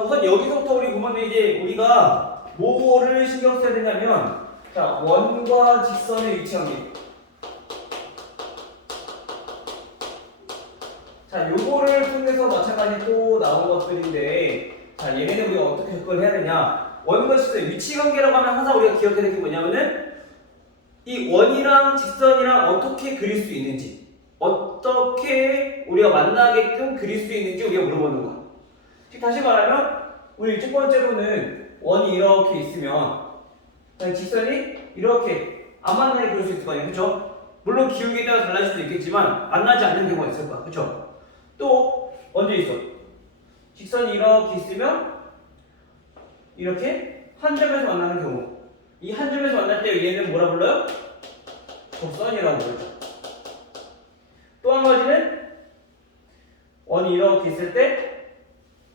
자, 우선 여기서부터 우리 보면 이제 우리가 뭐를 신경 써야 되냐면, 자, 원과 직선의 위치 관계. 자, 요거를 통해서 마찬가지 또 나온 것들인데, 자, 얘네는 우리가 어떻게 접근을 해야 되냐? 원과 직선의 위치 관계라고 하면 항상 우리가 기억해야 되는 게 뭐냐면은, 이 원이랑 직선이랑 어떻게 그릴 수 있는지, 어떻게 우리가 만나게끔 그릴 수 있는지 우리가 물어보는 거야. 즉 다시 말하면 우리 첫 번째로는 원이 이렇게 있으면 직선이 이렇게 안 만나게 그릴 수 있을 거 아니에요, 그렇죠? 물론 기울기에 따라 달라질 수도 있겠지만 만나지 않는 경우가 있을 거야, 그렇죠? 또 언제 있어? 직선이 이렇게 있으면 이렇게 한 점에서 만나는 경우, 이 한 점에서 만날 때 얘는 뭐라 불러요? 접선이라고 부르죠. 또 한 가지는 원이 이렇게 있을 때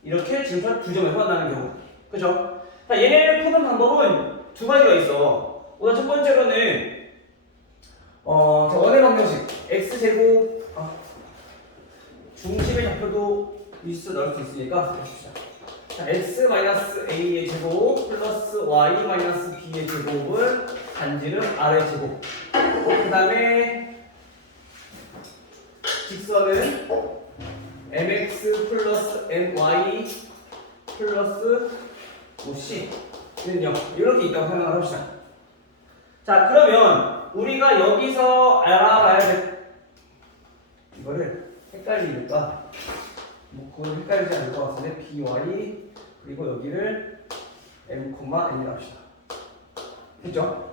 이렇게 지금처럼 두 점에서 만나는 경우, 그죠? 자, 얘네를 푸는 방법은 두 가지가 있어. 우선 첫 번째로는 원의 방정식 x제곱 중심의 좌표도 넣을 수 있으니까 해봅시다. 자, x-a의 제곱 플러스 y-b의 제곱은 반지름 r의 제곱. 그 다음에 직선은 mx 플러스 my 플러스 c는요 이렇게 있다고 생각을 합시다. 자, 그러면 우리가 여기서 알아봐야 될 이거를 헷갈리니까 그건 헷갈리지 않을 것 같은데 by 그리고 여기를 m,n이라고 합시다. 됐죠?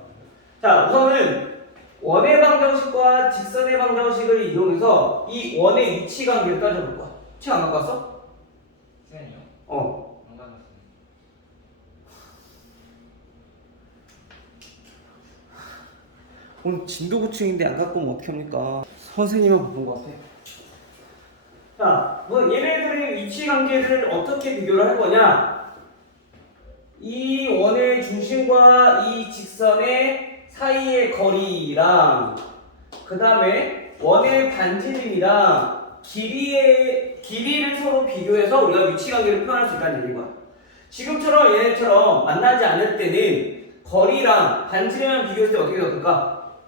자, 우선은 원의 방정식과 직선의 방정식을 이용해서 이 원의 위치 관계를 따져볼 거야. 책 안 갖고 왔어? 쌤이요? 안 가졌어요. 오늘 진도구층인데 안 갖고 오면 어떡합니까? 선생님은 바쁜 것 같아. 자, 뭐 얘네들의 위치 관계를 어떻게 비교를 할 거냐? 이 원의 중심과 이 직선의 사이의 거리랑 그 다음에 원의 반지름이랑 길이를 서로 비교해서 우리가 위치 관계를 표현할 수 있다는 얘기인 거야. 지금처럼 얘네처럼 만나지 않을 때는 거리랑 반지름을 비교했을 때 어떻게 될까?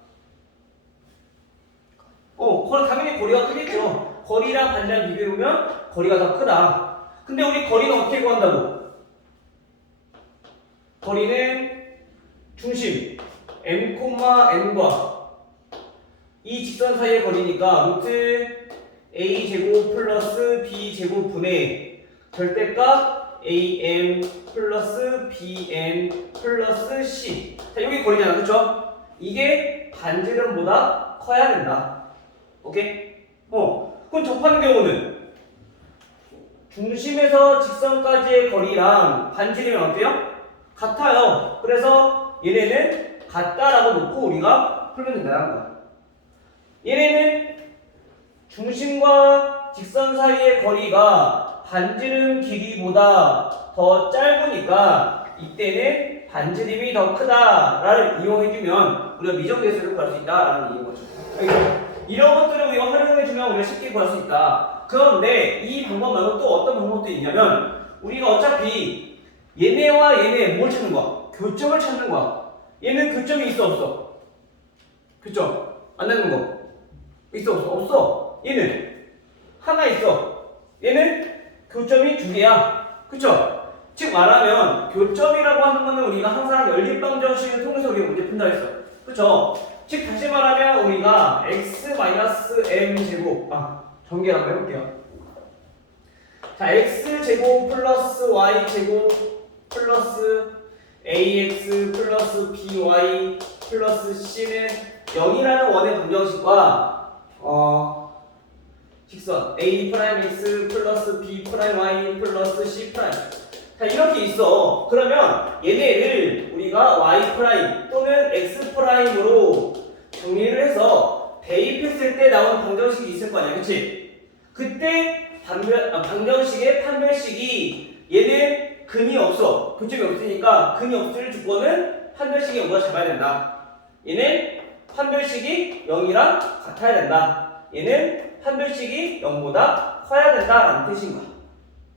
당연히 거리가 크겠죠. 거리랑 반지름 비교해보면 거리가 더 크다. 근데 우리 거리는 어떻게 구한다고? 거리는 중심 m,n과 이 직선 사이의 거리니까 루트 a제곱 플러스 b제곱 분의 절대값 am 플러스 bn 플러스 c. 자, 여기 거리잖아, 그쵸? 이게 반지름보다 커야 된다. 오케이? 그럼 접하는 경우는 중심에서 직선까지의 거리랑 반지름이 어때요? 같아요. 그래서 얘네는 같다라고 놓고 우리가 풀면 된다는 거야. 얘네는 중심과 직선 사이의 거리가 반지름 길이보다 더 짧으니까 이때는 반지름이 더 크다를 이용해주면 우리가 미정계수를 구할 수 있다라는 얘기인 거죠. 이런 것들을 우리가 활용해주면 우리가 쉽게 구할 수 있다. 그런데 이 방법 말고 또 어떤 방법도 있냐면 우리가 어차피 얘네와 얘네 뭘 찾는 거야? 교점을 찾는 거야. 얘는 교점이 있어 없어? 교점 안 되는 거 있어 없어? 없어. 얘는 하나 있어. 얘는 교점이 두 개야. 그쵸? 즉 말하면 교점이라고 하는 거는 우리가 항상 연립방정식을 통해서 우리가 문제 푼다 했어. 그쵸? 즉 다시 말하면 우리가 x-m 제곱 전개 한번 해볼게요. 자, x제곱 플러스 y제곱 플러스 ax 플러스 by 플러스 c는 0이라는 원의 방정식과 직선 a'(x) 플러스 b'(y) 플러스 c'. 자, 이렇게 있어. 그러면 얘네를 우리가 y' 또는 x'으로 정리를 해서 대입했을 때 나온 방정식이 있을 거 아니야, 그치? 그때 방정식의 판별식이 얘는 근이 없어. 교점이 없으니까 근이 없을 조건은 판별식이 0보다 잡아야 된다. 얘는 판별식이 0이랑 같아야 된다. 얘는 판별식이 0보다 커야 된다라는 뜻인 거야.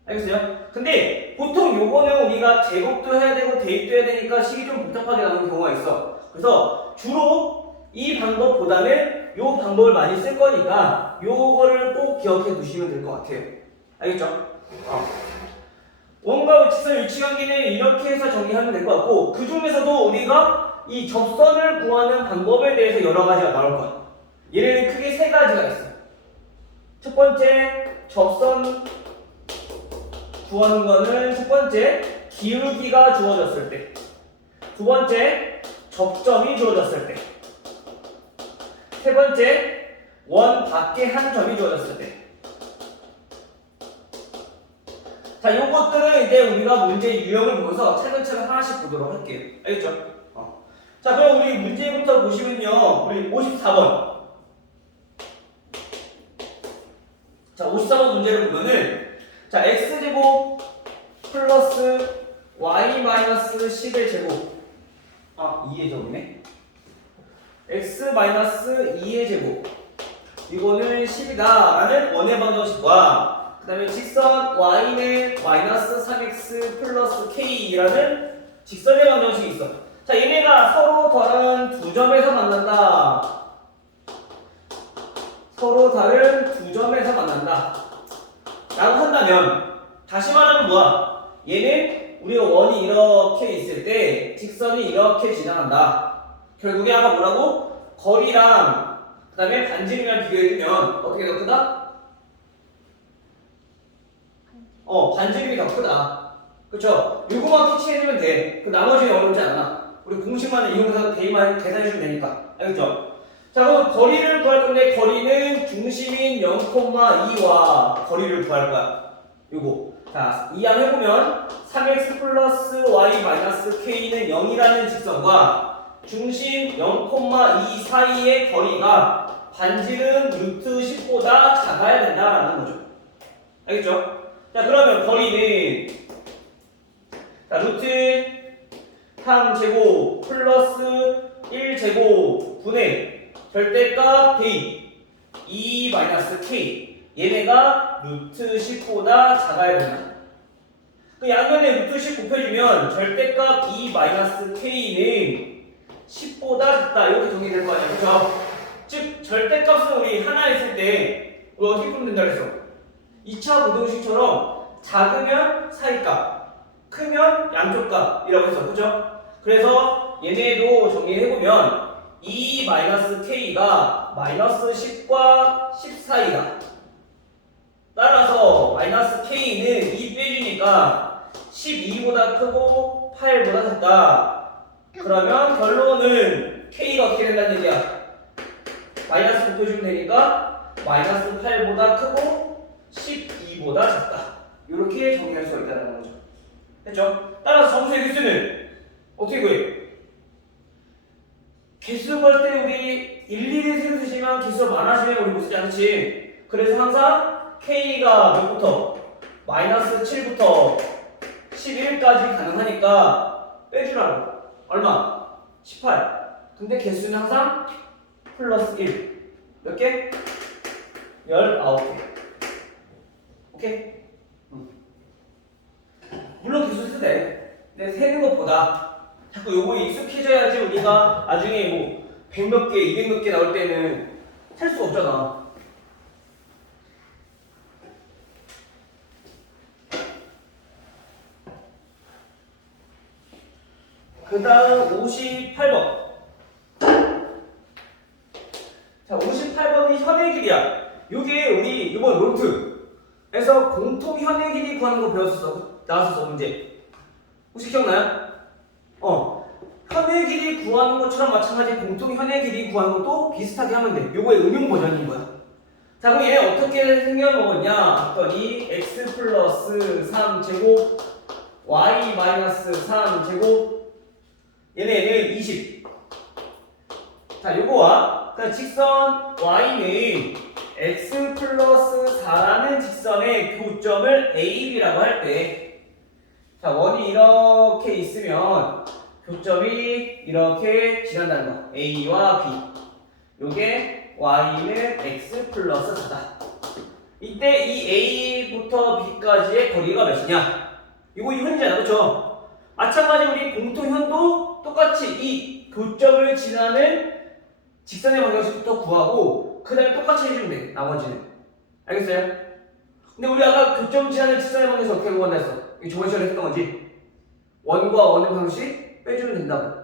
알겠어요? 근데 보통 요거는 우리가 제곱도 해야 되고 대입도 해야 되니까 식이 좀 복잡하게 나오는 경우가 있어. 그래서 주로 이 방법보다는 요 방법을 많이 쓸 거니까 요거를 꼭 기억해 두시면 될 것 같아요. 알겠죠? 원과 직선 위치관계는 이렇게 해서 정리하면 될 것 같고, 그 중에서도 우리가 이 접선을 구하는 방법에 대해서 여러 가지가 나올 거야. 얘는 크게 세 가지가 있어. 첫 번째, 접선 구하는 거는 첫 번째, 기울기가 주어졌을 때. 두 번째, 접점이 주어졌을 때. 세 번째, 원 밖에 한 점이 주어졌을 때. 자, 요것들은 이제 우리가 문제 유형을 보면서 차근차근 하나씩 보도록 할게요. 알겠죠? 자, 그럼 우리 문제부터 보시면요. 우리 54번. 자, 54번 문제를 보면은, 자, x제곱 플러스 y 마이너스 10의 제곱. 2의 제곱이네. x 마이너스 2의 제곱. 이거는 10이다 라는 원의 방정식과 그 다음에 직선 y는 마이너스 3x 플러스 k라는 직선의 방정식이 있어. 자, 얘네가 서로 다른 두 점에서 만난다. 서로 다른 두 점에서 만난다 라고 한다면, 다시 말하면 뭐야? 얘는 우리가 원이 이렇게 있을 때 직선이 이렇게 지나간다. 결국에 아까 뭐라고? 거리랑 그 다음에 반지름이랑 비교해주면 어떻게 더 크다? 반지름이 더 크다. 그쵸? 요거만 캐치해주면 돼. 그 나머지는 어렵지 않아. 우리 공식만 이용해서 대입만 계산해주면 되니까. 알겠죠? 자, 그럼 거리를 구할 건데, 거리는 중심인 0,2와 거리를 구할 거야. 요거. 자, 이항해보면 3x 플러스 y 마이너스 k는 0이라는 직선과 중심 0,2 사이의 거리가 반지름 루트 10보다 작아야 된다라는 거죠. 알겠죠? 자, 그러면 거리는, 자, 루트 3제곱 플러스 1제곱 분의 절대값 대입 2 마이너스 k, 얘네가 루트 10보다 작아야 된다. 그 양면에 루트 10 곱해주면 절대값 2 마이너스 k는 10보다 작다, 이렇게 정리될 거 아니야. 그쵸? 즉 절대값은 우리 하나 있을 때 우리 어떻게 풀면 된다 그랬어? 2차 고등식처럼 작으면 사이값, 크면 양쪽값이라고 했어. 그죠? 그래서 얘네도 정리해보면 2 마이너스 k가 마이너스 10과 10 사이다. 따라서 마이너스 k는 2 빼주니까 12보다 크고 8보다 작다. 그러면 결론은 k가 어떻게 된다는 얘기야? 마이너스 곱해주면 되니까 마이너스 8보다 크고 12보다 작다. 이렇게 정리할 수가 있다는 거죠. 됐죠? 따라서 점수의 개수는 어떻게 구해? 개수 구할 때 우리 일일이 세우시면 개수가 많아지면 우리 못 쓰지 않지? 그래서 항상 k가 몇부터? 마이너스 7부터 11까지 가능하니까 빼주라고. 얼마? 18. 근데 개수는 항상 플러스 1. 몇 개? 19개. 오케이? 물론 개수 써도 돼. 근데 세는 것보다 자꾸 요거에 익숙해져야지 우리가 나중에 뭐 100몇 개, 200몇 개 나올 때는 살 수가 없잖아. 그 다음 58번. 자, 58번이 현의 길이야. 요게 우리 이번 노트에서 공통 현의 길이 구하는 거 배웠었어. 나왔었어, 문제. 혹시 기억나요? 현의 길이 구하는 것처럼 마찬가지 공통 현의 길이 구하는 것도 비슷하게 하면 돼. 요거의 응용 버전인 거야. 자, 그럼 얘 어떻게 생겨먹었냐 했더니 x 플러스 3제곱 y 마이너스 3제곱 얘네는 20. 자, 요거와 그냥 직선 y는 x 플러스 4라는 직선의 교점을 AB라고 할 때, 자, 원이 이렇게 있으면 교점이 이렇게 지난다는 거. A와 B. 요게 y는 x 플러스 4다. 이때 이 A부터 B까지의 거리가 몇이냐? 이거 현이잖아, 그렇죠? 마찬가지로 우리 공통현도 똑같이 이 교점을 지나는 직선의 방정식부터 구하고 그 다음에 똑같이 해주면 돼, 나머지는. 알겠어요? 근데 우리 아까 교점 지나는 직선의 방정식 어떻게 구한다 했어? 이게 저번 시간에 했던 거지? 원과 원의 방정식 빼주면 된다고.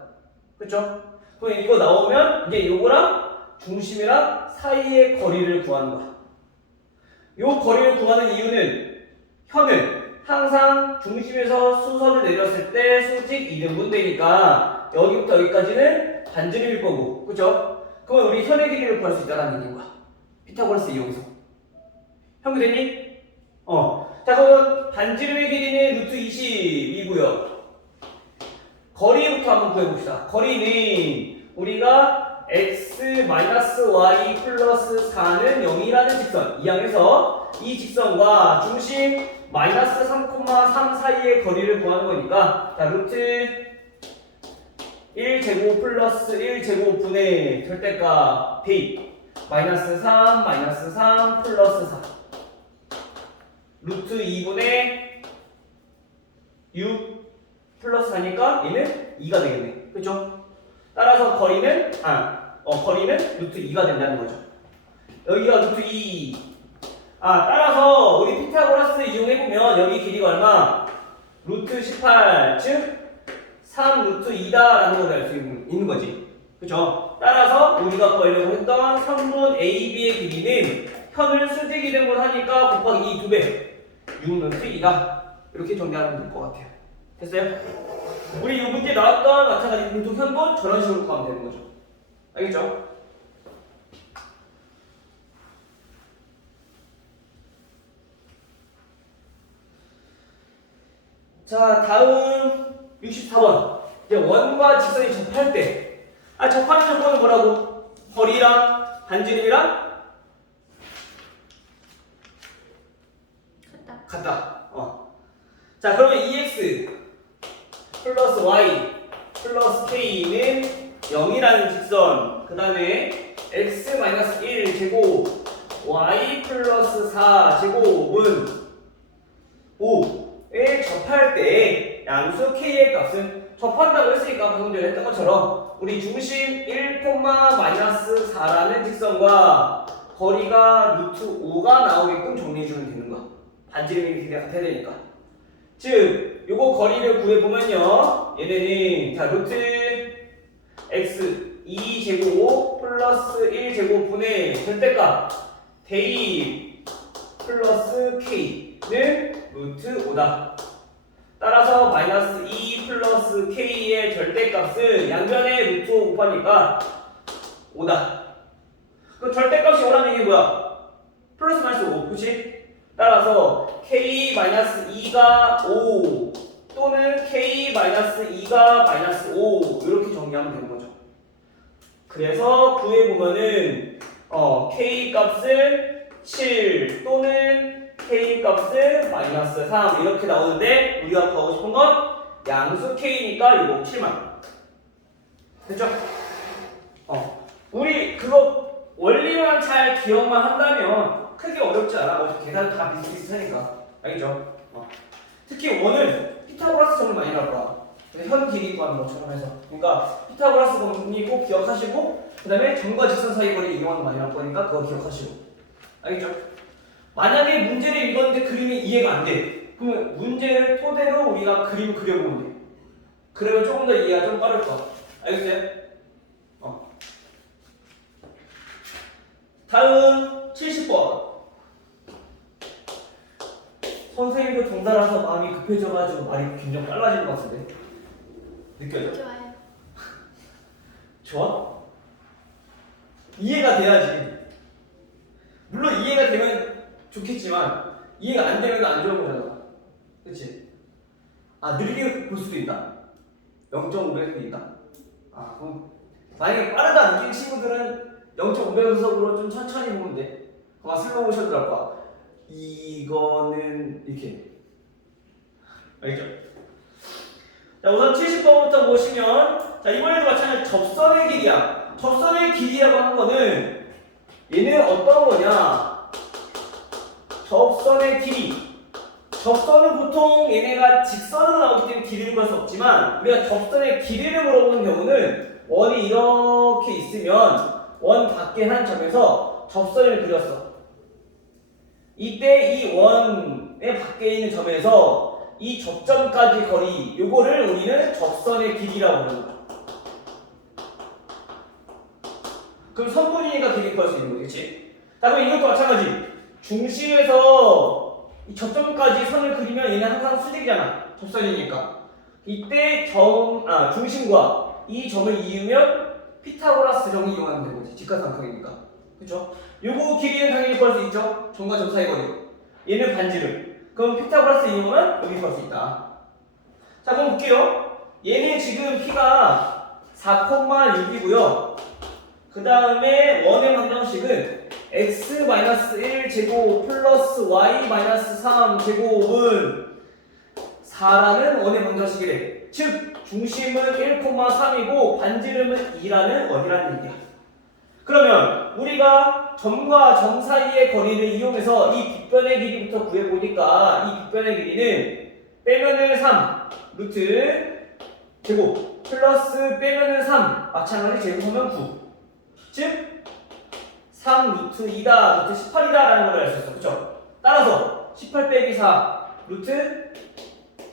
그쵸? 그럼 이거 나오면 이게 요거랑 중심이랑 사이의 거리를 구하는 거야. 요 거리를 구하는 이유는 현은 항상 중심에서 수선을 내렸을 때 수직 2등분 되니까 여기부터 여기까지는 반지름일 거고, 그쵸? 그러면 우리 현의 길이를 구할 수 있다는 얘기인 거야. 피타고라스 이용해서. 현무되니? 자, 그러면 반지름의 길이는 루트 20이고요. 거리부터 한번 구해봅시다. 거리는 우리가 x-y 플러스 4는 0이라는 직선, 이 항에서 이 직선과 중심 마이너스 3,3 사이의 거리를 구하는 거니까, 자, 루트 1제곱 플러스 1제곱분의 절대값 대입 마이너스 3 플러스 4 루트 2분의 6 플러스 4니까 얘는 2가 되겠네. 그쵸? 따라서 거리는 루트 2가 된다는 거죠. 여기가 루트 2. 따라서 우리 피타고라스 이용해보면 여기 길이가 얼마? 루트 18, 즉 3 루트 2다라는 걸 알 수 있는 거지. 그쵸? 따라서 우리가 구하려고 했던 3분 AB의 길이는 현을 수직 이등분 하니까 곱하기 2 2배 6 루트 2다. 이렇게 정리하면 될 것 같아요. 됐어요? 우리 이 문제 나왔던 마찬가지 공통현도 저런 식으로 구하면 되는 거죠. 알겠죠? 자, 다음 64번. 이제 원과 직선이 접할 때, 접하는 조건은 뭐라고? 거리랑 반지름이랑 같다. 자, 그러면 EX 플러스 Y 플러스 K는 0이라는 직선, 그 다음에 X-1 제곱 Y 플러스 4 제곱은 5에 접할 때 양수 K의 값은 접한다고 했으니까 방금 전에 했던 것처럼 우리 중심 1,-4라는 직선과 거리가 루트 5가 나오게끔 정리해주면 되는 거야. 반지름이 길이가 같아야 되니까. 즉, 요거 거리를 구해보면요, 얘네는 자 루트 x 2제곱 플러스 1제곱분의 절대값 대입 플러스 k는 루트 5다. 따라서 마이너스 2 플러스 k의 절대값은 양변에 루트 5 곱하니까 5다. 그 절대값이 5라는 게 뭐야? 플러스 마이너스 5, 그치? 따라서 k-2가 5 또는 k-2가 마이너스 5 이렇게 정리하면 되는 거죠. 그래서 구해보면은 k 값은 7 또는 k 값은 마이너스 3 이렇게 나오는데 우리가 구하고 싶은 건 양수 k니까 이거 7만. 됐죠? 우리 그거 원리만 잘 기억만 한다면 크게 어렵지 않아. 계산 다 비슷비슷하니까. 알겠죠? 특히 원은 피타고라스 정말 많이 나올 거야. 현 길이 구하는 것처럼 해서. 그러니까 피타고라스 정리 꼭 기억하시고, 그 다음에 점과 직선 사이 거리 이용하는 거 많이 나올 거니까 그거 기억하시고. 알겠죠? 만약에 문제를 읽었는데 그림이 이해가 안 돼. 그러면 문제를 토대로 우리가 그림을 그려보면 돼. 그러면 조금 더 이해가 좀 빠를 거야. 알겠어요? 다음 70번. 선생님도 동달아서 마음이 급해져가지고 말이 굉장히 빨라지는 것 같은데. 느껴져? 좋아요. 좋아? 이해가 돼야지. 물론 이해가 되면 좋겠지만 이해가 안 되면 안 좋은 거잖아. 그치? 느리게 볼 수도 있다. 0.5배속도 있다. 그럼 만약에 빠르다 느낀 친구들은 0.5배속으로 좀 천천히 보면 돼. 그럼 슬로우 모션으로 할 거야. 이거는 이렇게. 알겠죠? 자, 우선 70번부터 보시면, 자, 이번에도 마찬가지로 접선의 길이야. 접선의 길이라고 하는 거는 얘는 어떤 거냐? 접선의 길이. 접선은 보통 얘네가 직선으로 나오기 때문에 길이를 구할 수 없지만 우리가 접선의 길이를 물어보는 경우는 원이 이렇게 있으면 원 밖에 한 점에서 접선을 그렸어. 이때 이 원의 밖에 있는 점에서 이 접점까지 거리, 요거를 우리는 접선의 길이라고 부르는 거야. 그럼 선분이니까 길이 구할 수 있는 거지, 그치? 자, 그럼 이것도 마찬가지. 중심에서 이 접점까지 선을 그리면 얘는 항상 수직이잖아. 접선이니까. 이때 중심과 이 점을 이으면 피타고라스 정리 이용하면 되는 거지. 직각삼각이니까. 그쵸? 요거 길이는 당연히 구할 수 있죠. 점과 점 사이 거리. 얘는 반지름. 그럼 피타고라스 이용하면 여기 구할 수 있다. 자, 그럼 볼게요. 얘는 지금 P가 4,6이고요. 그 다음에 원의 방정식은 x-1 제곱 플러스 y-3 제곱은 4라는 원의 방정식이래. 즉 중심은 1,3이고 반지름은 2라는 원이라는 얘기야. 그러면 우리가 점과 점 사이의 거리를 이용해서 이 빗변의 길이부터 구해보니까 이 빗변의 길이는 빼면은 3 루트 제곱 플러스 빼면은 3 마찬가지 제곱하면 9. 즉 3 루트 2다 루트 18이다 라는 걸 알 수 있어. 그쵸? 따라서 18 빼기 4 루트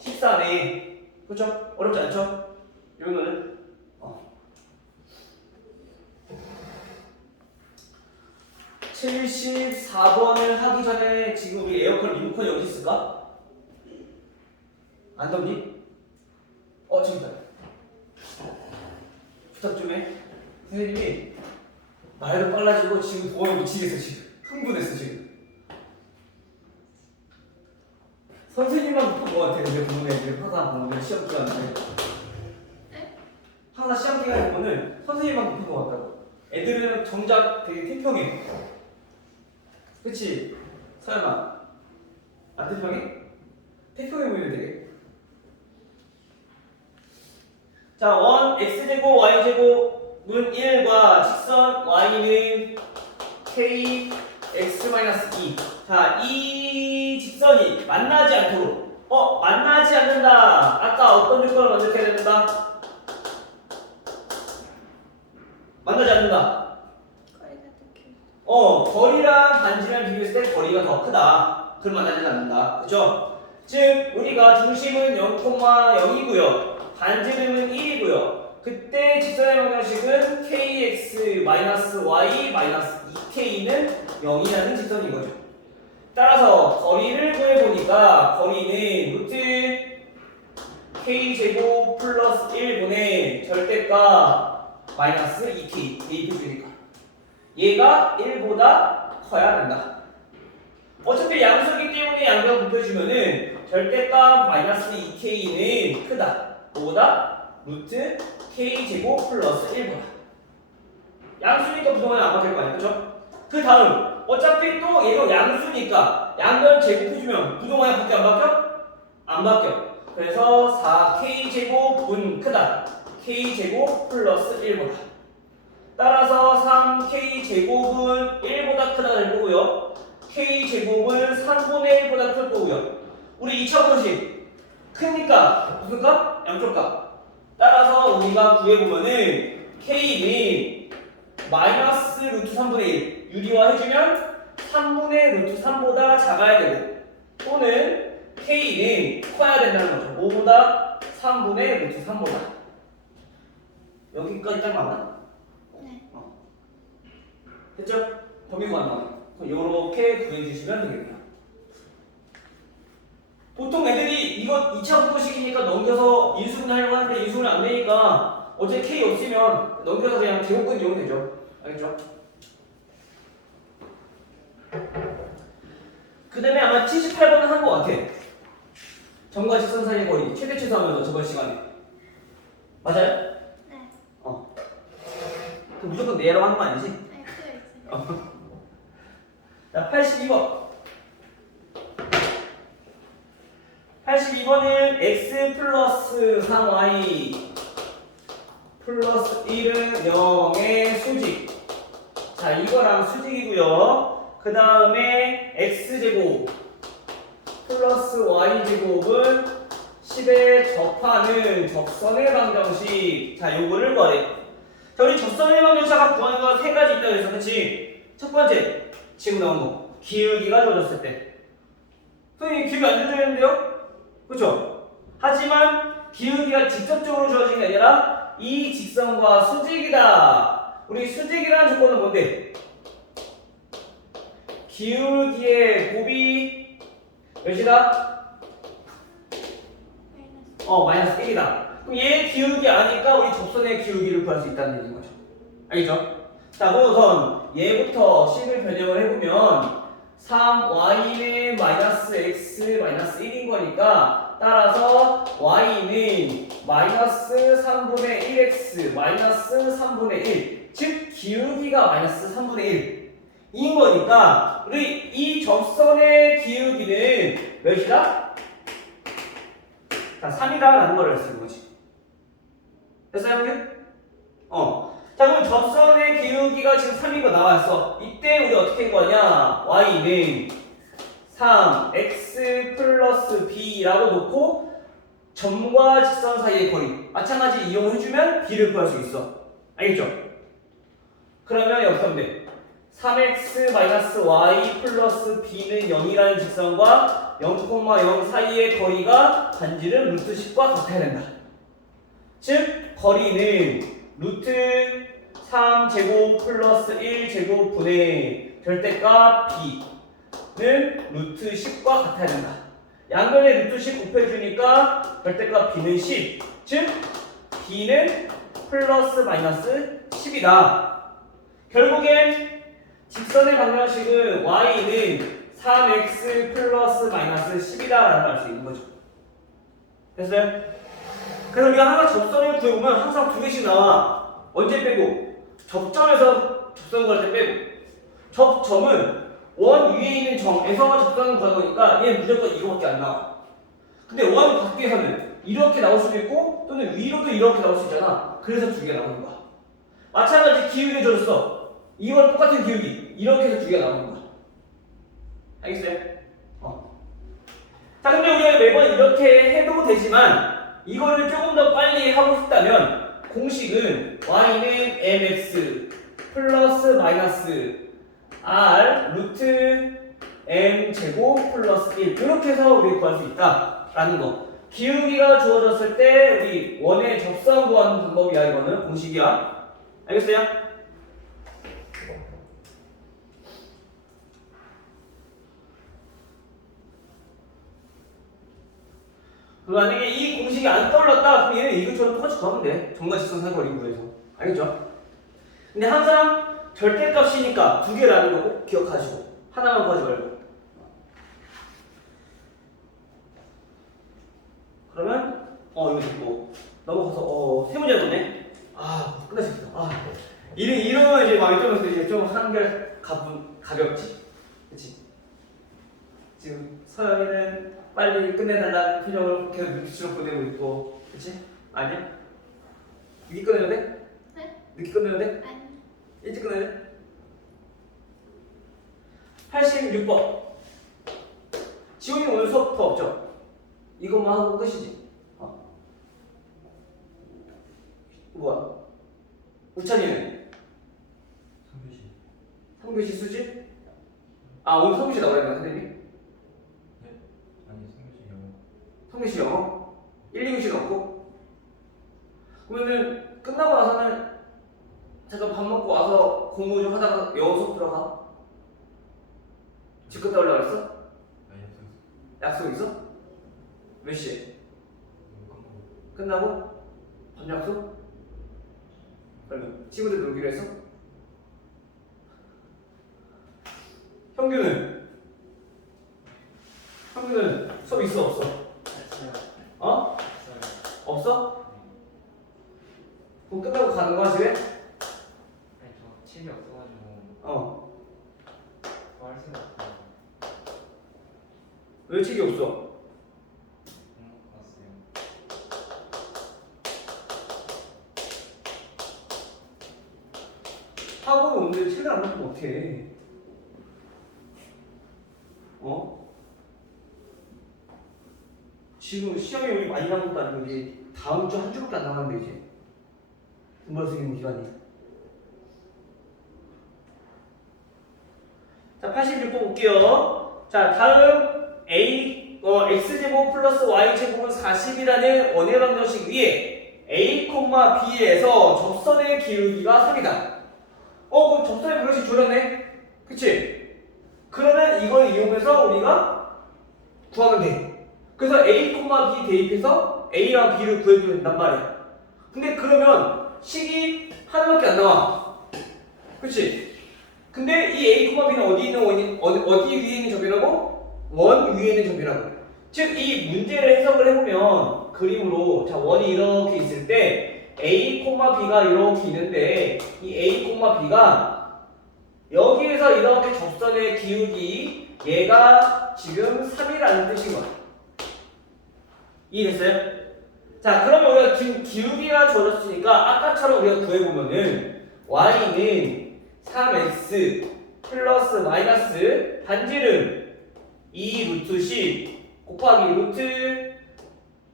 14네. 그쵸? 어렵지 않죠? 이 정도는 74번을 하기 전에 지금 우리 에어컨 리모컨이 어디 있을까? 안 덤비? 저기 있다. 부탁 좀 해. 선생님이 말도 빨라지고 지금 보안에 미치겠어. 지금 흥분했어. 지금 선생님만 못한 것 같아. 근데 보는 애들 항상 보면 시험 기간에 항상 시험 기간에 보면 선생님만 못한 것 같다고. 애들은 정작 되게 태평해. 그치? 서연아 안 태평해? 태평해 보이는 되게. 자, 원 x제곱 y제곱은 1과 직선 y는 k x-2. 자, 이 직선이 만나지 않도록 만나지 않는다. 아까 어떤 조건을 만족해야 된다? 만나지 않는다. 거리랑 반지랑 비교했을 때 거리가 더 크다. 그럼 만나지 않는다. 그죠? 즉 우리가 중심은 0,0이고요. 반지름은 1이고요. 그때 직선의 방정식은 kx-y-2k는 0이라는 직선인 거죠. 따라서 거리를 구해보니까 거리는 루트 k제곱 플러스 1분의 절대값 마이너스 2k 대입해주니까 얘가 1보다 커야 된다. 어차피 양수이기 때문에 양변 곱해주면은 절대값 마이너스 2k는 크다. 뭐보다? 루트 k제곱 플러스 1보다. 양수니까 부동안이 안 바뀔 거 아니야, 그쵸? 그 다음 어차피 또 얘도 양수니까 양변 제곱해주면 부동안이 바뀌어 안 바뀌어? 안 바뀌어. 그래서 4k제곱은 크다. k제곱 플러스 1보다. 따라서 3k제곱은 1보다 크다 될 거고요. k제곱은 3분의 1보다 클 거고요. 우리 2차 공식 크니까 무슨 값? 양쪽 값. 따라서 우리가 구해보면은 k는 마이너스 루트 3분의 1 유리화 해주면 3분의 루트 3보다 작아야 되고 또는 k는 커야 된다는 거죠. 5보다 3분의 루트 3보다. 여기까지 딱 맞나? 네. 됐죠? 범위가 안 나와요. 이렇게 구해주시면 되겠다. 보통 애들이 이거 2차 분포식이니까 넘겨서 인수분 하려고 하는데 인수분이 안 되니까 어차피 K 없으면 넘겨서 그냥 제곱근 이용면 되죠. 알겠죠? 그 다음에 아마 78번은 한 것 같아. 점과 직선 사이의 거리 최대 최소하면서 저번 시간에 맞아요? 네. 그럼 무조건 내라고 하는 거 아니지? 네, 그래 있어요. 자, 82번. 82번은 x 플러스 3y 플러스 1은 0의 수직. 자, 이거랑 수직이고요. 그 다음에 x제곱 플러스 y제곱은 10에 접하는 접선의 방정식. 자, 요거를 구하래. 자, 우리 접선의 방정식 아까 구하는 거 세 가지 있다고 그랬어. 그치? 첫 번째, 지금 나온 거. 기울기가 주어졌을 때. 선생님, 기울기 안 주어졌는데요? 그쵸? 하지만 기울기가 직접적으로 주어진 게 아니라 이 직선과 수직이다. 우리 수직이라는 조건은 뭔데? 기울기의 곱이 몇이다? 마이너스 1이다. 그럼 얘 기울기 아니까 우리 접선의 기울기를 구할 수 있다는 얘기인 거죠. 알겠죠? 자, 그럼 우선 얘부터 식을 변형을 해보면 3y는 마이너스 x 마이너스 1인 거니까 따라서 y는 마이너스 3분의 1x 마이너스 3분의 1, 즉 기울기가 마이너스 3분의 1인 거니까 우리 이 접선의 기울기는 몇이다? 자, 3이다 라는 거를 쓰는 거지. 됐어요, 형님? 자, 그럼 접선의 기울기가 지금 3인 거 나왔어. 이때 우리 어떻게 한 거냐? y는 3x 플러스 b라고 놓고 점과 직선 사이의 거리 마찬가지 이용해주면 b를 구할 수 있어. 알겠죠? 그러면 여기서 하면 돼. 3x 마이너스 y 플러스 b는 0이라는 직선과 0,0 사이의 거리가 반지름 루트 10과 같아야 된다. 즉 거리는 루트 3제곱 플러스 1제곱 분의 절대값 b는 루트 10과 같아야 된다. 양변에 루트 10 곱해주니까 절대값 b는 10, 즉 b는 플러스 마이너스 10이다. 결국엔 직선의 방정식은 y는 3x 플러스 마이너스 10이다 라는 걸 알 수 있는 거죠. 됐어요? 그래서 우리가 항상 접선을 구해보면 항상 두 개씩 나와. 언제 빼고? 접점에서 접선을 구할 때 빼고. 접점은 원 위에 있는 점에서 접선을 구하는 거니까 얘는 무조건 이거밖에 안 나와. 근데 원 밖에서는 이렇게 나올 수도 있고 또는 위로도 이렇게 나올 수 있잖아. 그래서 두 개가 나오는 거야. 마찬가지 기울기 줬어. 이건 똑같은 기울기. 이렇게 해서 두 개가 나오는 거야. 알겠어요? 자, 근데 우리가 매번 이렇게 해도 되지만 이거를 조금 더 빨리 하고 싶다면 공식은 y는 mx 플러스 마이너스 r 루트 m 제곱 플러스 1 이렇게 해서 우리 구할 수 있다라는 거. 기울기가 주어졌을 때 우리 원의 접선 구하는 방법이야. 이거는 공식이야. 알겠어요? 만약에 이 공식이 안 떠올랐다 그럼 얘는 이것처럼 똑같이 구하면 돼. 점과 직선 사이 거리 구해서. 알겠죠? 근데 항상 절대값이니까 두 개라는 거 꼭 기억하시고 하나만 구하지 말고. 그러면 이거 듣고 넘어가서 세 문제 보네. 끝났습니다. 이러면 이제 마음이 좀 이제 좀 한결 가볍지. 그렇지? 지금 서영이는 빨리 끝내달라는 표정을 계속 눈빛으로 보내고 있고, 그치? 아니야? 늦게 끝내야 돼? 네? 늦게 끝내야 돼? 아니. 일찍 끝내야 돼? 86번. 지훈이 오늘 수업 더 없죠? 이것만 하고 끝이지. 뭐야? 우찬이는? 3교시 수지? 오늘 3교시 나오라 했나, 선생님이? 성교시 영어? 1, 2교시 없고? 그러면은 끝나고 나서는 잠깐 밥 먹고 와서 공부 좀 하다가 영어 수업 들어가? 집 갔다 오려고 그랬어? 약속 있어? 몇 시에? 끝나고? 밥 약속? 그러면 친구들 놀기로 했어? 형규는 수업 있어 없어? 없어? 그럼 끝나고 가는 거야 집에? 아니 저 책이 없어가지고 할 수가 없어요. 왜 책이 없어? 왔어요. 학원 오는데 책을 안 갖고 어떡해. 지금 시험이 우리 많이 남은 것도 아니고 이제 다음 주 한 주밖에 안 남았는데 이제 공부할 수 있는 기간이. 자, 86번 볼게요. 자, 다음 x제곱 플러스 y제곱은 40이라는 원의 방정식 위에 a, b에서 접선의 기울기가 3이다. 그럼 접선의 방정식 줄였네? 그치? 그러면 이걸 이용해서 우리가 구하면 돼. 그래서 a, b 대입해서 a랑 b를 구해주면 된단 말이야. 근데 그러면 식이 하나밖에 안 나와. 그치? 근데 이 a, b는 어디 있는 원이, 어디 위에 있는 점이라고? 원 위에 있는 점이라고. 즉, 이 문제를 해석을 해보면 그림으로, 자, 원이 이렇게 있을 때 a, b가 이렇게 있는데 이 a, b가 여기에서 이렇게 접선의 기울기 얘가 지금 3이라는 뜻인 거야. 이해됐어요? 자, 그러면 우리가 지금 기울기가 주어졌으니까 아까처럼 우리가 구해보면은 y는 3x 플러스 마이너스 반지름 2 루트 10 곱하기 루트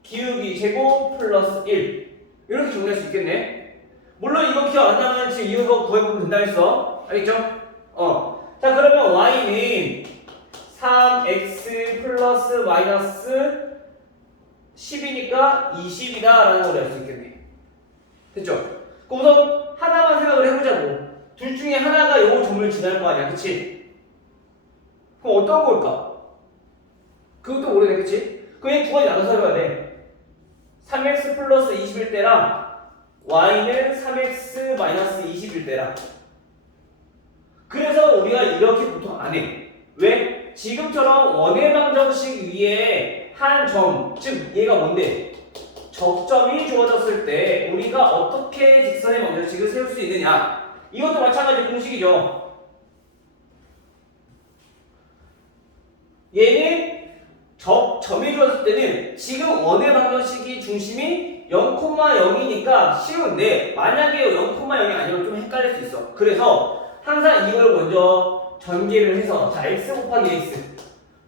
기울기 제곱 플러스 1 이렇게 정리할 수 있겠네. 물론 이거 기억 안 나면 지금 이거 구해보면 된다 했어. 알겠죠? 자, 그러면 y는 3x 플러스 마이너스 10이니까 20이다 라는 걸 알 수 있겠네. 됐죠? 그럼 우선 하나만 생각을 해보자고. 둘 중에 하나가 요 점을 지나는 거 아니야, 그치? 그럼 어떤 걸까? 그것도 모르네, 그치? 그럼 두 가지 나눠서 해봐야 돼. 3x 플러스 20일 때랑 y는 3x 마이너스 20일 때랑. 그래서 우리가 이렇게 보통 안 해. 왜? 지금처럼 원의 방정식 위에 한 점, 즉 얘가 뭔데? 접점이 주어졌을 때 우리가 어떻게 직선의 방정식을 세울 수 있느냐? 이것도 마찬가지 공식이죠. 얘는 점이 주어졌을 때는 지금 원의 방정식이 중심이 0,0이니까 쉬운데 만약에 0,0이 아니면 좀 헷갈릴 수 있어. 그래서 항상 이걸 먼저 전개를 해서 자 x 곱하기 x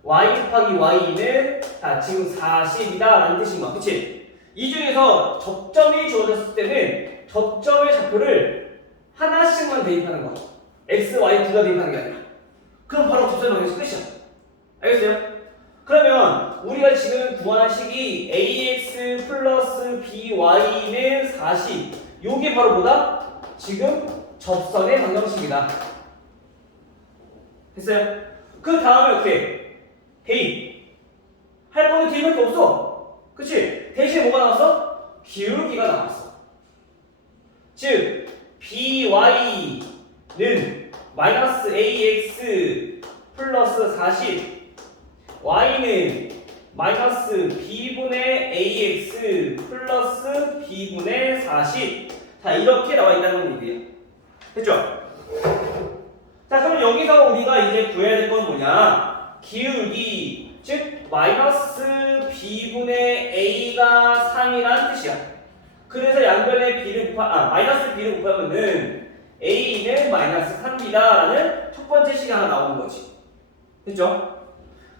y 곱하기 y는 자 지금 40이다 라는 뜻인 거야. 그치? 이 중에서 접점이 주어졌을 때는 접점의 좌표를 하나씩만 대입하는 거야. x, y 둘 다 대입하는 게 아니라. 그럼 바로 접점의 방정식 끝이야. 알겠어요? 그러면 우리가 지금 구한 식이 ax 플러스 by는 40 요게 바로 뭐다? 지금 접선의 방정식이다. 됐어요? 그 다음에 어떻게? 대입. 할 거는 대입할 게 없어. 그치? 대신에 뭐가 나왔어? 기울기가 나왔어. 즉 by는 마이너스 ax 플러스 40 y는 마이너스 b분의 ax 플러스 b분의 40 자 이렇게 나와 있다는 얘기예요. 됐죠? 자 그럼 여기서 우리가 이제 구해야 될 건 뭐냐? 기울기 즉 마이너스 b분의 a가 3이라는 뜻이야. 그래서 양변의 b를 마이너스 b를 곱하면은 a는 마이너스 3이다 라는 첫 번째 식이 하나 나오는 거지. 됐죠?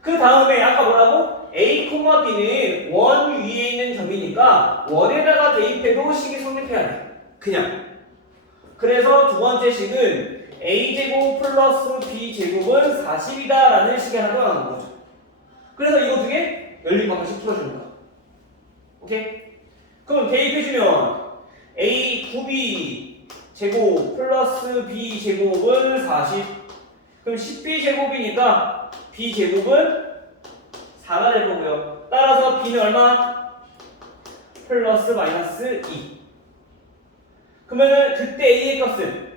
그 다음에 아까 뭐라고? a, b는 원 위에 있는 점이니까 원에다가 대입해도 식이 성립해야 돼. 그냥. 그래서 두 번째 식은 a제곱 플러스 b제곱은 40이다 라는 식이 하나 더 나오는 거죠. 그래서 이거 두 개 열린 방정식 풀어주는 거야. 오케이? 그럼 대입해주면 a 9b 제곱 플러스 b 제곱은 40 그럼 10b제곱이니까 b제곱은 4가 될 거고요. 따라서 b는 얼마? 플러스 마이너스 2 그러면은 그때 a의 값은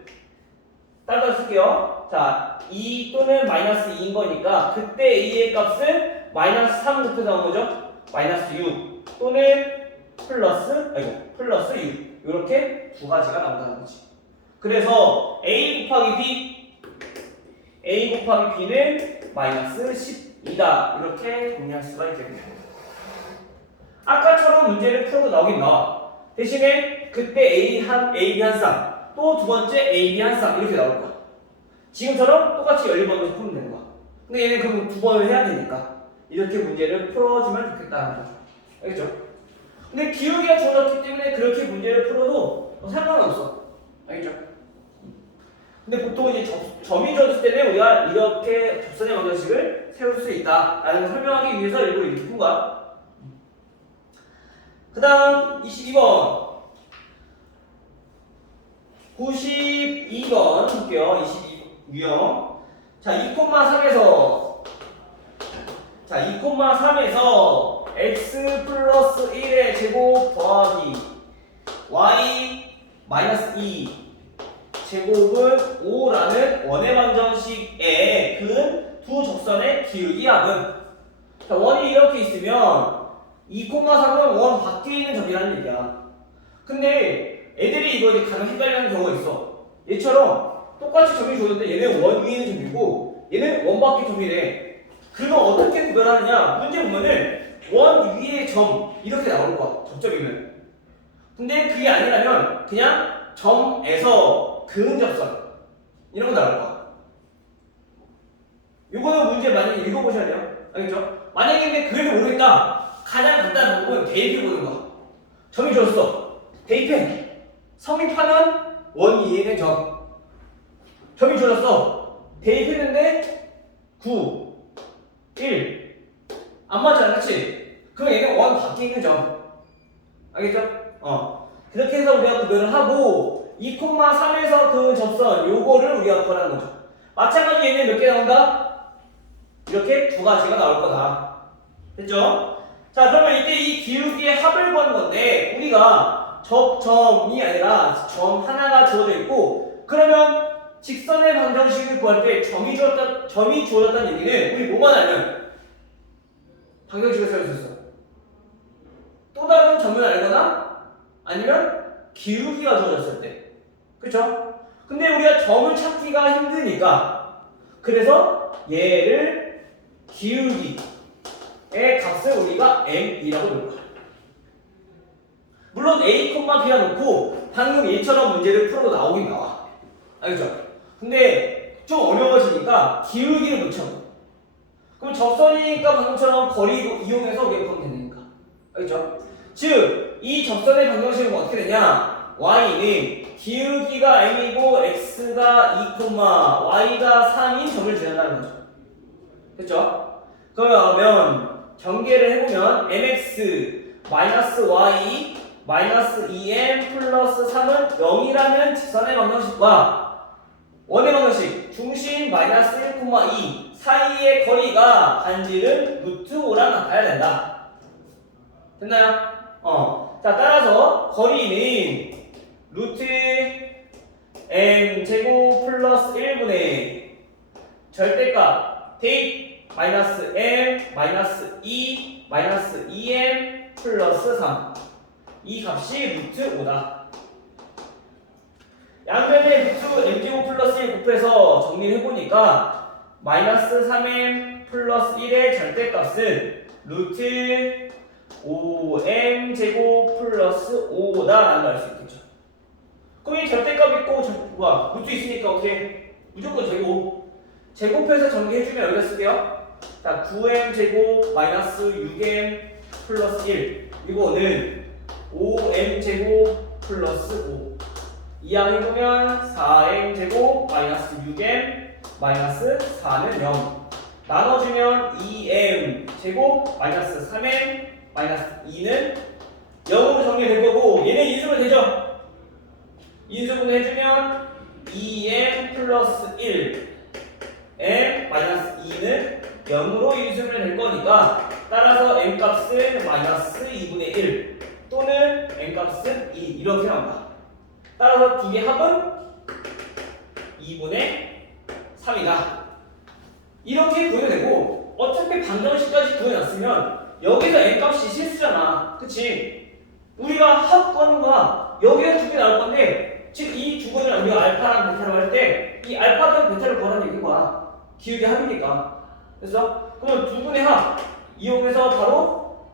따로 쓸게요. 자 2 또는 마이너스 2인 거니까 그때 a의 값은 마이너스 3 곱해서 나온 거죠? 마이너스 6 또는 플러스 6 이렇게 두 가지가 나온다는 거지. 그래서 a 곱하기 b는 마이너스 10이다 이렇게 정리할 수가 있겠네요. 아까처럼 문제를 풀어도 나오긴 나와. 대신에 그때 a, b 한 쌍 또 두 번째 a, b 한 쌍 이렇게 나올 거야. 지금처럼 똑같이 열린 방정식 풀면 되는 거야. 근데 얘는 그럼 두 번을 해야 되니까 이렇게 문제를 풀어주면 좋겠다는 거죠. 알겠죠? 근데 기울기가 주어졌기 때문에 그렇게 문제를 풀어도 상관은 없어. 알겠죠? 근데 보통 이제 점이 주어졌을 때는 우리가 이렇게 접선의 방정식을 세울 수 있다라는 걸 설명하기 위해서 일부러 이렇게 푼 거야. 그 다음 22번 92번 볼게요. 22유형. 자, 2,3에서 자, 2,3에서 x 플러스 1의 제곱 더하기 y 마이너스 2 제곱은 5라는 원의 방정식에 근 두 접선의 기울기 합은. 자, 원이 이렇게 있으면 2,3은 원 밖에 있는 점이라는 얘기야. 근데 애들이 이거 이제 가끔 헷갈리는 경우가 있어. 얘처럼 똑같이 점이 주어졌는데 얘는 원 위에 있는 점이고 얘는 원 밖에 점이래. 그거 어떻게 구별하느냐? 문제 보면은 원 위에 점 이렇게 나올 거야. 접점이면. 근데 그게 아니라면 그냥 점에서 근접선 이런 거 나올 거야. 요거는 문제 만약에 읽어보셔야 돼요. 알겠죠? 만약에 근데 그래도 모르겠다. 가장 간단한 방법은 대입해 보는 거야. 점이 주어졌어. 대입해. 성립하면 원 위에 있는 점. 점이 주어졌어. 대입했는데 9, 1 안 맞잖아, 그렇지? 그럼 얘는 원 밖에 있는 점. 알겠죠? 그렇게 해서 우리가 구별을 하고 2,3에서 그 접선 요거를 우리가 구별하는 거죠. 마찬가지로 얘는 몇 개 나온다? 이렇게 두 가지가 나올 거다. 됐죠? 자, 그러면 이때 이 기울기의 합을 구하는 건데 우리가 접점이 아니라 점 하나가 주어져 있고 그러면 직선의 방정식을 구할 때 점이 주어졌다는 얘기는 우리 뭐만 알면 방정식을 세울 수 있어. 또 다른 점을 알거나 아니면 기울기가 주어졌을 때. 그쵸? 근데 우리가 점을 찾기가 힘드니까 그래서 얘를 기울기의 값을 우리가 m이라고 부를 거야. 물론 a, b라 놓고 방금 얘처럼 문제를 풀어도 나오긴 나와. 알겠죠? 근데 좀 어려워지니까 기울기를 놓쳐. 그럼 접선이니까 방금처럼 거리 이용해서 우리가 풀면 되니까. 알겠죠? 즉, 이 접선의 방정식은 어떻게 되냐? y는 기울기가 m이고 x가 2, y가 3인 점을 지난다는 거죠. 됐죠? 그러면 전개를 해보면 mx 마이너스 y 마이너스 2m 플러스 3은 0이라는 직선의 방정식과 원의 방정식 중심 마이너스 1,2 사이의 거리가 반지름 루트 5랑 같아야 된다. 됐나요? 자, 따라서 거리는 루트 m 제곱 플러스 1분의 절대값 대입 마이너스 m 마이너스 2 마이너스 2m 플러스 3 이 값이 루트 5다. 양변에 루트 m제곱 플러스 1 곱해서 정리를 해보니까 마이너스 3m 플러스 1의 절대값은 루트 5m 제곱 플러스 5다 라는 걸 알 수 있겠죠. 그럼 이 절대값 있고 루트 있으니까 어떻게 무조건 제곱해서 정리해주면 여기다 쓸게요. 자, 9m 제곱 마이너스 6m 플러스 1 이거는 5m 제곱 플러스 5 이항해보면 4m 제곱 마이너스 6m 마이너스 4는 0 나눠주면 2m 제곱 마이너스 3m 마이너스 2는 0으로 정리될 거고 얘는 인수분 되죠? 인수분 해주면 2m 플러스 1 m 마이너스 2는 0으로 인수분이 될 거니까 따라서 m 값은 마이너스 2분의 1 또는 m 값은 2 이렇게 나온다. 따라서 두 개 합은 2분의 3이다. 이렇게 구해되고 어차피 방정식까지 구해놨으면 여기서 m 값이 실수잖아. 그치? 우리가 합권과 여기에 두 개 나올 건데 즉 이 두 개를 우리가 알파랑 베타라고 할 때 이 알파랑 베타를 구하라는 얘기인 거야. 기울기 합이니까. 그래서 그러면 두 분의 합 이용해서 바로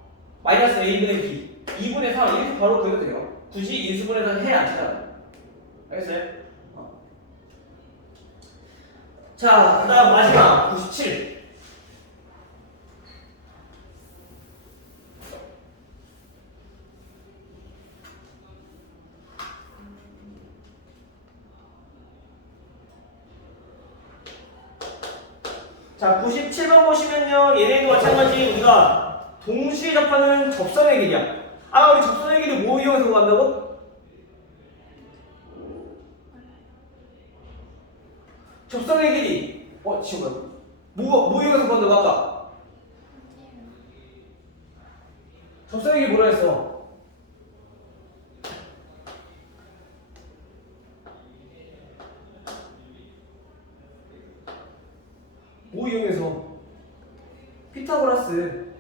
마이너스 a분의 b 2분의 3 이렇게 바로 구해도 돼요. 굳이 인수분해서 해야 안 되잖아요. 알겠어요? 자, 그 다음 마지막 97 자, 97번 보시면요. 얘네도 마찬가지 우리가 동시에 접하는 접선의 길이야. 아, 우리 접선의 길이 뭐 이용해서 구한다고? 접선의 길이. 지금 뭐 이용해서 구한다고 아까? 접선의 길이 뭐라 했어? 뭐 이용해서? 피타고라스.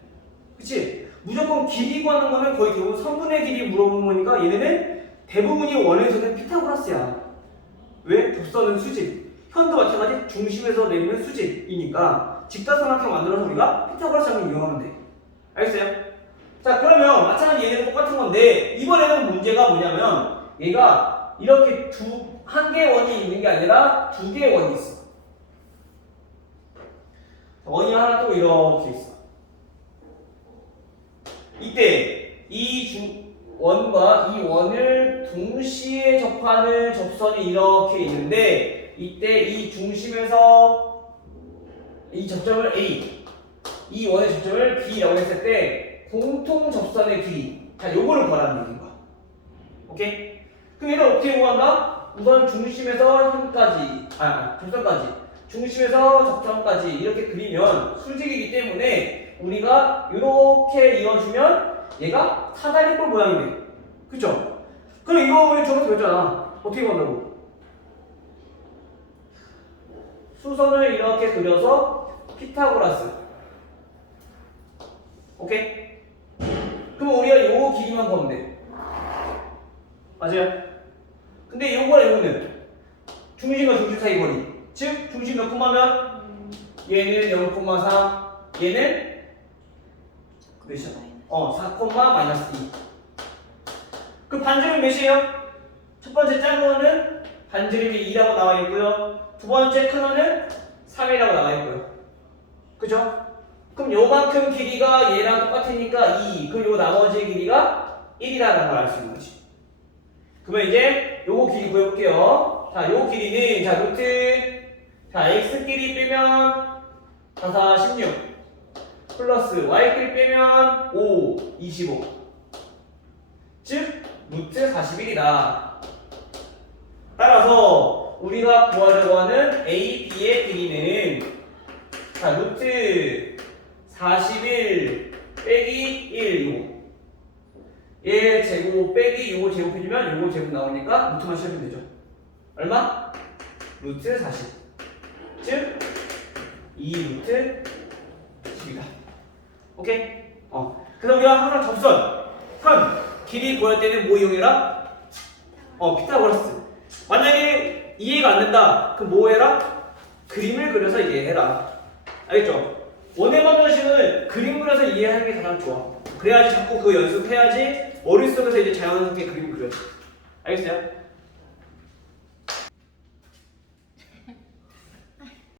그치? 무조건 길이 구하는 거는 거의 대부분 선분의 길이 물어보는 거니까 얘네는 대부분이 원에서는 피타고라스야. 왜? 접선은 수직. 현도 마찬가지 중심에서 내리는 수직이니까 직사삼각형 만들어서 우리가 피타고라스 함을 이용하면 돼. 알겠어요? 자, 그러면 마찬가지 얘네는 똑같은 건데 이번에는 문제가 뭐냐면 얘가 이렇게 한 개의 원이 있는 게 아니라 두 개의 원이 있어. 원이 하나 또 이렇게 있어. 이때 이 원과 이 원을 동시에 접하는 접선이 이렇게 있는데 이때 이 중심에서 이 접점을 A, 이 원의 접점을 B라고 했을 때 공통 접선의 길이. 자, 요거를 구하라는 얘기인 거야. 오케이? 그럼 얘를 어떻게 구한다? 우선 중심에서 현까지, 접선까지. 중심에서 접점까지 이렇게 그리면 수직이기 때문에 우리가 이렇게 이어주면 얘가 사다리꼴 모양이 돼. 그쵸? 그럼 이거 우리 저렇게 배웠잖아. 어떻게 구한다고? 수선을 이렇게 그려서 피타고라스. 오케이? 그럼 우리가 요 길이만 구하면 돼. 맞아요? 근데 요거랑 요거는 중심과 중심 사이 거리. 즉 중심 몇 콤마면 얘는 0,3, 얘는 몇이야? 4, 마이너스 2. 그 반지름 몇이에요? 첫 번째 작은 거는 반지름이 2라고 나와 있고요. 두 번째 큰 거는 3이라고 나와 있고요. 그죠? 그럼 요만큼 길이가 얘랑 똑같으니까 2. 그럼 요 나머지 길이가 1이라는 걸 알 수 있는 거지. 그러면 이제 요거 길이 구해볼게요. 자, 요 길이는 자 루트 x끼리 빼면 4, 16 플러스 y끼리 빼면 5, 25 즉 루트 41이다. 따라서 우리가 구하려고 하는 A, B의 길이는 자 루트 41 빼기 1 요거 얘 제곱 빼기 요거 제곱해주면 요거 제곱 나오니까 루트만 씌우면 되죠. 얼마? 루트 40 즉 2루트 10이다. 오케이? 그래서 우리가 항상 접선, 선, 길이 구할 때는 뭐 이용해라? 피타고라스. 만약에 이해가 안 된다. 그럼 뭐 해라? 그림을 그려서 이해해라. 알겠죠? 원의 방정식은 그림 그려서 이해하는 게 가장 좋아. 그래야지 자꾸 그거 연습해야지 머릿속에서 이제 자연스럽게 그림 그려져. 알겠어요?